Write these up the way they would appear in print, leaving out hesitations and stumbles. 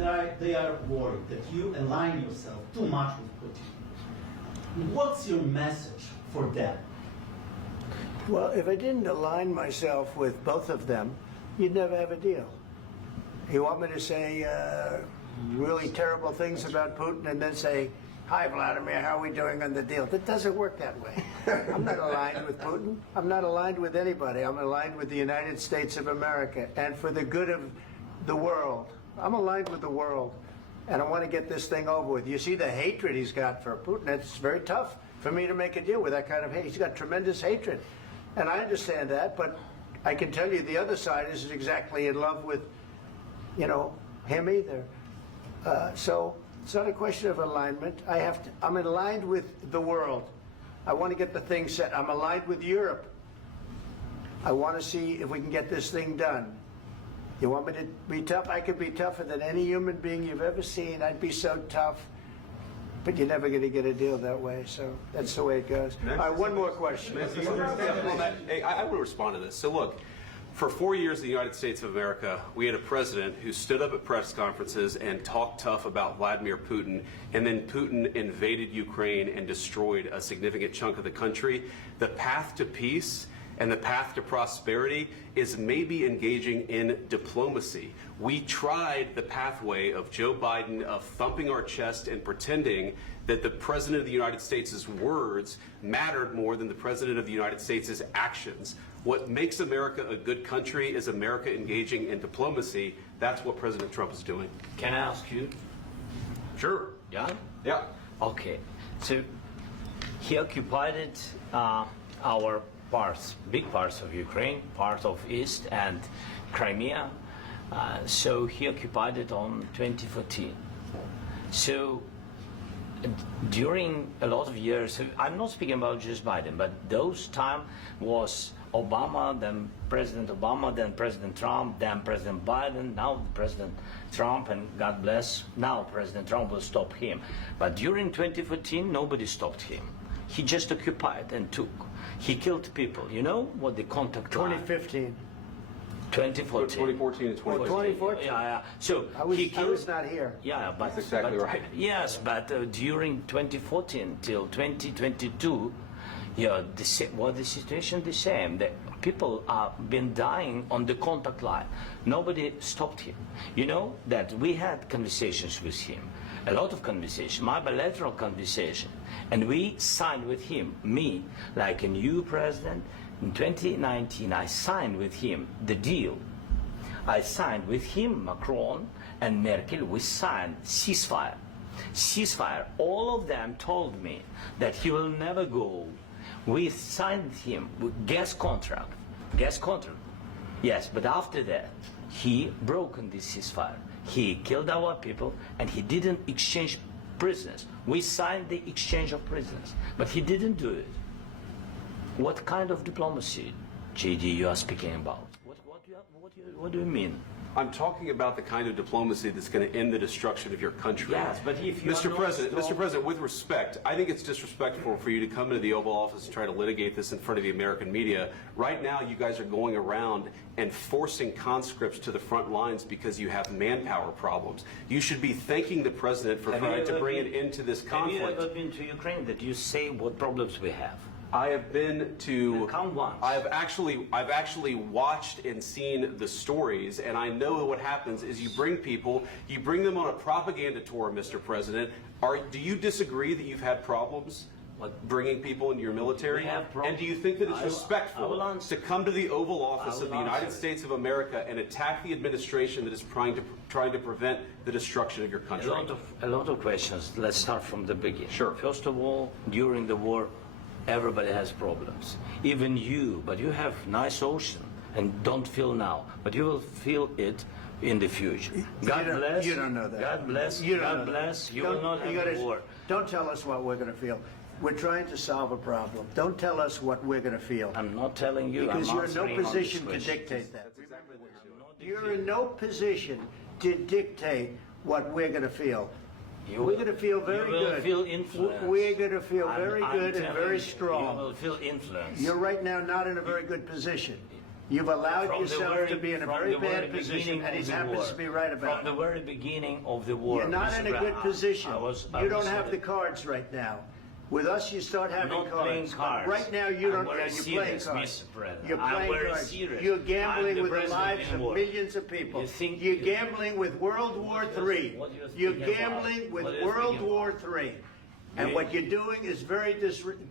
they are worried that you align yourself too much with Putin. What's your message for them? Well, if I didn't align myself with both of them, you'd never have a deal. You want me to say really terrible things about Putin and then say, "Hi, Vladimir, how are we doing on the deal?" That doesn't work that way. I'm not aligned with Putin. I'm not aligned with anybody. I'm aligned with the United States of America and for the good of the world. I'm aligned with the world, and I want to get this thing over with. You see the hatred he's got for Putin. It's very tough for me to make a deal with that kind of hate. He's got tremendous hatred, and I understand that, but I can tell you the other side isn't exactly in love with, him either. So it's not a question of alignment. I'm aligned with the world. I want to get the thing set. I'm aligned with Europe. I want to see if we can get this thing done. You want me to be tough? I could be tougher than any human being you've ever seen. I'd be so tough. But you're never going to get a deal that way. So that's the way it goes. All right, one more question. I will respond to this. So look, for 4 years in the United States of America, we had a president who stood up at press conferences and talked tough about Vladimir Putin, and then Putin invaded Ukraine and destroyed a significant chunk of the country. The path to peace and the path to prosperity is maybe engaging in diplomacy. We tried the pathway of Joe Biden of thumping our chest and pretending that the President of the United States' words mattered more than the President of the United States' actions. What makes America a good country is America engaging in diplomacy. That's what President Trump is doing. Can I ask you? Sure. Yeah? Yeah. Okay. So he occupied our parts, big parts of Ukraine, part of East and Crimea. So he occupied it on 2014. So during a lot of years, I'm not speaking about just Biden, but those time was Obama, then President Obama, then President Trump, then President Biden, now President Trump, and God bless, now President Trump will stop him. But during 2014, nobody stopped him. He just occupied and took. He killed people. You know what the contact line? 2015. 2014 2014. and 2014. 2014. Yeah. So I was not here. Yeah, but That's exactly right. Yes, but during 2014 till 2022, the situation the same. The people have been dying on the contact line. Nobody stopped him. You know that we had conversations with him, a lot of conversation, my bilateral conversation, and we signed with him, me, like a new president. In 2019, I signed with him the deal. I signed with him, Macron and Merkel, we signed ceasefire. Ceasefire, all of them told me that he will never go. We signed with him with gas contract. Yes, but after that, he broken this ceasefire. He killed our people and he didn't exchange prisoners. We signed the exchange of prisoners, but he didn't do it. What kind of diplomacy, JD, you are speaking about? What do you mean? I'm talking about the kind of diplomacy that's going to end the destruction of your country. Yes, but if you Mr. President, with respect, I think it's disrespectful for you to come into the Oval Office and try to litigate this in front of the American media. Right now, you guys are going around and forcing conscripts to the front lines because you have manpower problems. You should be thanking the President for trying to bring an end to this conflict. Have you ever been to Ukraine that you say what problems we have? I have been to. Count once. I've actually watched and seen the stories, and I know what happens is you bring them on a propaganda tour, Mr. President. Do you disagree that you've had problems bringing people into your military? We have problems. And do you think that it's respectful to come to the Oval Office of the United States of America and attack the administration that is trying to prevent the destruction of your country? A lot of questions. Let's start from the beginning. Sure. First of all, during the war, everybody has problems, even you, but you have nice ocean and don't feel now, but you will feel it in the future. God bless. You don't know that. God bless. You God bless. You will not have a war. Don't tell us what we're going to feel. We're trying to solve a problem. Don't tell us what we're going to feel. I'm not telling you. Because I'm you're in no answering on position this to question. dictate that. That's exactly what you're doing. You're in no position to dictate what we're going to feel. We're going to feel very you will good. Feel influence. We're going to feel very I'm good and telling very you, strong. You will feel influence. You're right now not in a very good position. You've allowed From the yourself to be in a from very the very bad position, beginning and he of the happens war. to be right about From the it. very beginning of the war. You're not Mr. in a good Brown, position. I You don't was have in the cards right now. With us, you start having not playing cards. cards. Right now, you don't. I'm very You're playing serious, cards. Mr. President. You're I'm playing very cards. serious. You're I'm gambling the with the president lives in of war. millions of people. You think You're you- gambling with World War III. What do you think You're about? gambling with What do you World think War about? III. And You- what you're doing is very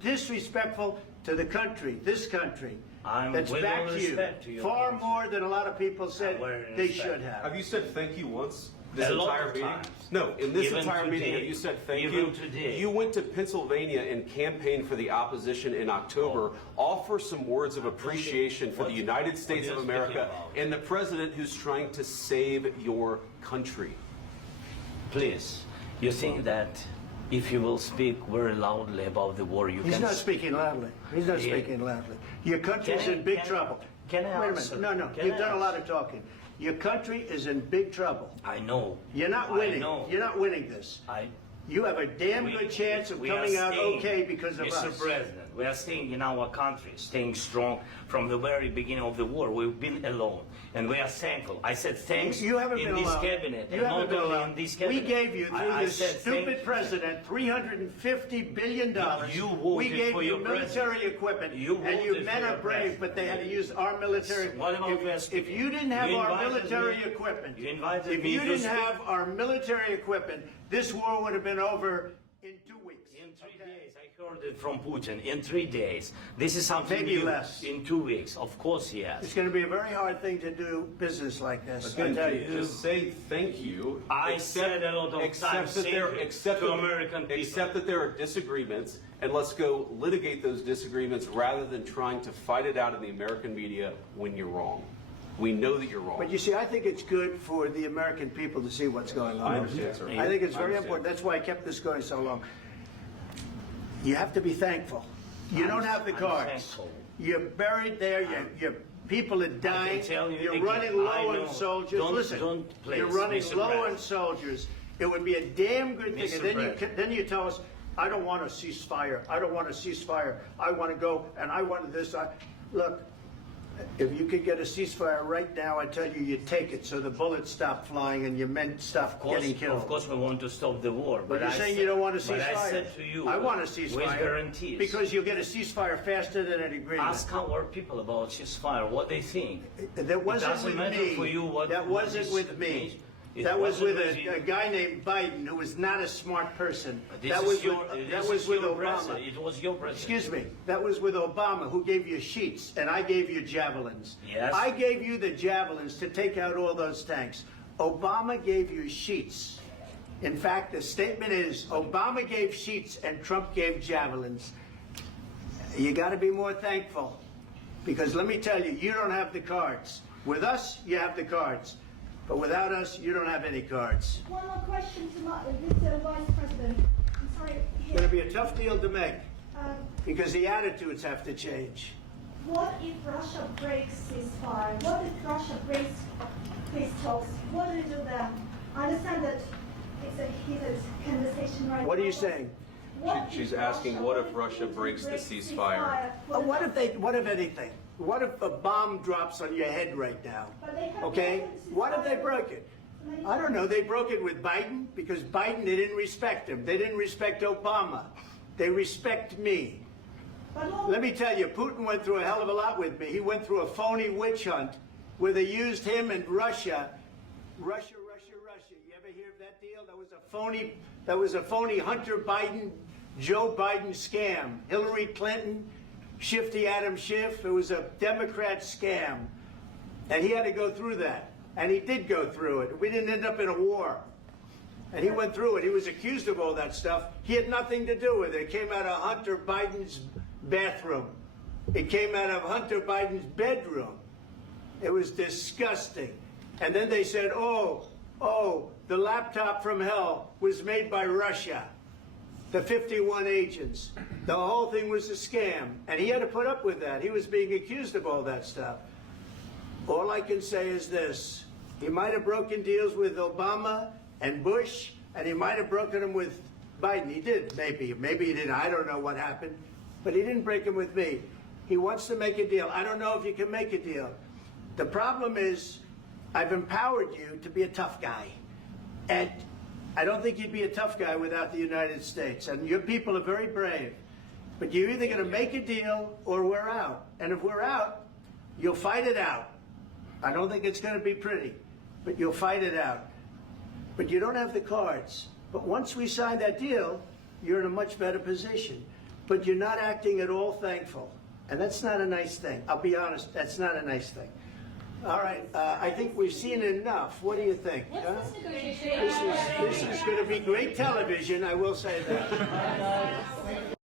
disrespectful to the country, this country. I'm That's with back all to respect to you. your Far country. more than a lot of people said I'm very they respect. should have. Have you said thank you once this A lot entire of meeting? times. No, in this Even entire meeting, today. have you said thank Even you? today. You went to Pennsylvania and campaigned for the opposition in October. Offer some words of appreciation for the United States what of are you speaking America about? and the president who's trying to save your country. Please, you think that if you will speak very loudly about the war, you He's can... not speaking loudly. He's not Yeah. speaking loudly. Your country's Can I- in big can- trouble. can I Wait a answer? minute. No, Can you've I done a lot answer? of talking. Your country is in big trouble. I know. You're not I winning. know. You're not winning this. You have a damn We- good chance of we are coming out staying, okay because of Mr. us. President, we are staying in our country, staying strong from the very beginning of the war. We've been alone, and we are thankful. I said thanks You haven't in been this alone. cabinet, You and haven't not been only alone. in this We cabinet. gave you, through I this said stupid thank- president, $350 billion. You voted we gave for you your military president. equipment, You and you voted men for are your brave, president. but they had to use our military. What about if Zelensky? you didn't have You our invited military me- equipment, you invited if me you to didn't speak. have our military equipment, this war would have been over in 2 weeks. In 3 days, I heard it from Putin. In 3 days, this is something Maybe new. less. In 2 weeks, of course, It's yes. going to be a very hard thing to do business like this. I Again, tell you. just say thank you. I said a lot of except times that thank there, you except to that- American people. Except that there are disagreements, and let's go litigate those disagreements rather than trying to fight it out in the American media when you're wrong. We know that you're wrong. But you see, I think it's good for the American people to see what's going on. I understand, sir. I think it's very understand. important. That's why I kept this going so long. You have to be thankful. You don't have the I'm cards. thankful. You're buried there. Your people are dying. tell you You're again, running I low know. on soldiers. Don't- Listen, don't please, you're running Mr. low on President. soldiers. It would be a damn good thing. Mr. And then President. then you tell us, I don't want a ceasefire. I don't want a ceasefire. I want to go and I want this. Look. If you could get a ceasefire right now, I tell you, you take it so the bullets stop flying and your men stop getting killed. Of course, we want to stop the war. But you're I saying said- you don't want a ceasefire. But I said to you, I want a ceasefire. with guarantees. Because you'll get a ceasefire faster than an agreement. Ask our people about ceasefire, what they think. That wasn't doesn't with matter me. for you what- that what wasn't is- with me. It That was with wasn't with you. a guy named Biden who was not a smart person. This That is was your, with, this that is was with your Obama. president. It was your president. Excuse me. That was with Obama, who gave you sheets, and I gave you javelins. Yes. I gave you the javelins to take out all those tanks. Obama gave you sheets. In fact, the statement is Obama gave sheets and Trump gave javelins. You got to be more thankful, because let me tell you, you don't have the cards. With us, you have the cards. But without us, you don't have any cards. One more question to Mr. Vice President. I'm sorry. It's going to be a tough deal to make, Um, because the attitudes have to change. what if Russia breaks ceasefire? What if Russia breaks peace talks? What do you do then? I understand that it's a heated conversation right now. What are you saying? What She's if asking, what if Russia breaks the ceasefire? What if anything? What if a bomb drops on your head right now? But they have Okay? broken the What if they ceasefire broke it? many I don't know. times. They broke it with Biden because Biden, they didn't respect him. They didn't respect Obama. They respect me. But look, Let me tell you, Putin went through a hell of a lot with me. He went through a phony witch hunt where they used him and Russia. Russia. You ever hear of that deal? That was a phony Hunter Biden, Joe Biden scam. Hillary Clinton, Shifty Adam Schiff. It was a Democrat scam. And he had to go through that. And he did go through it. We didn't end up in a war. And he went through it. He was accused of all that stuff. He had nothing to do with it. It came out of Hunter Biden's bathroom. It came out of Hunter Biden's bedroom. It was disgusting. And then they said, oh, the laptop from hell was made by Russia. The 51 agents. The whole thing was a scam. And he had to put up with that. He was being accused of all that stuff. All I can say is this. He might have broken deals with Obama and Bush, and he might have broken them with Biden. He did, maybe. Maybe he didn't. I don't know what happened. But he didn't break them with me. He wants to make a deal. I don't know if you can make a deal. The problem is I've empowered you to be a tough guy. And I don't think you'd be a tough guy without the United States. And your people are very brave. But you're either going to make a deal or we're out. And if we're out, you'll fight it out. I don't think it's going to be pretty, but you'll fight it out. But you don't have the cards. But once we sign that deal, you're in a much better position. But you're not acting at all thankful. And that's not a nice thing. I'll be honest, that's not a nice thing. All right, I think we've seen enough. What do you think? What's this negotiation? This is going to be great television, I will say that.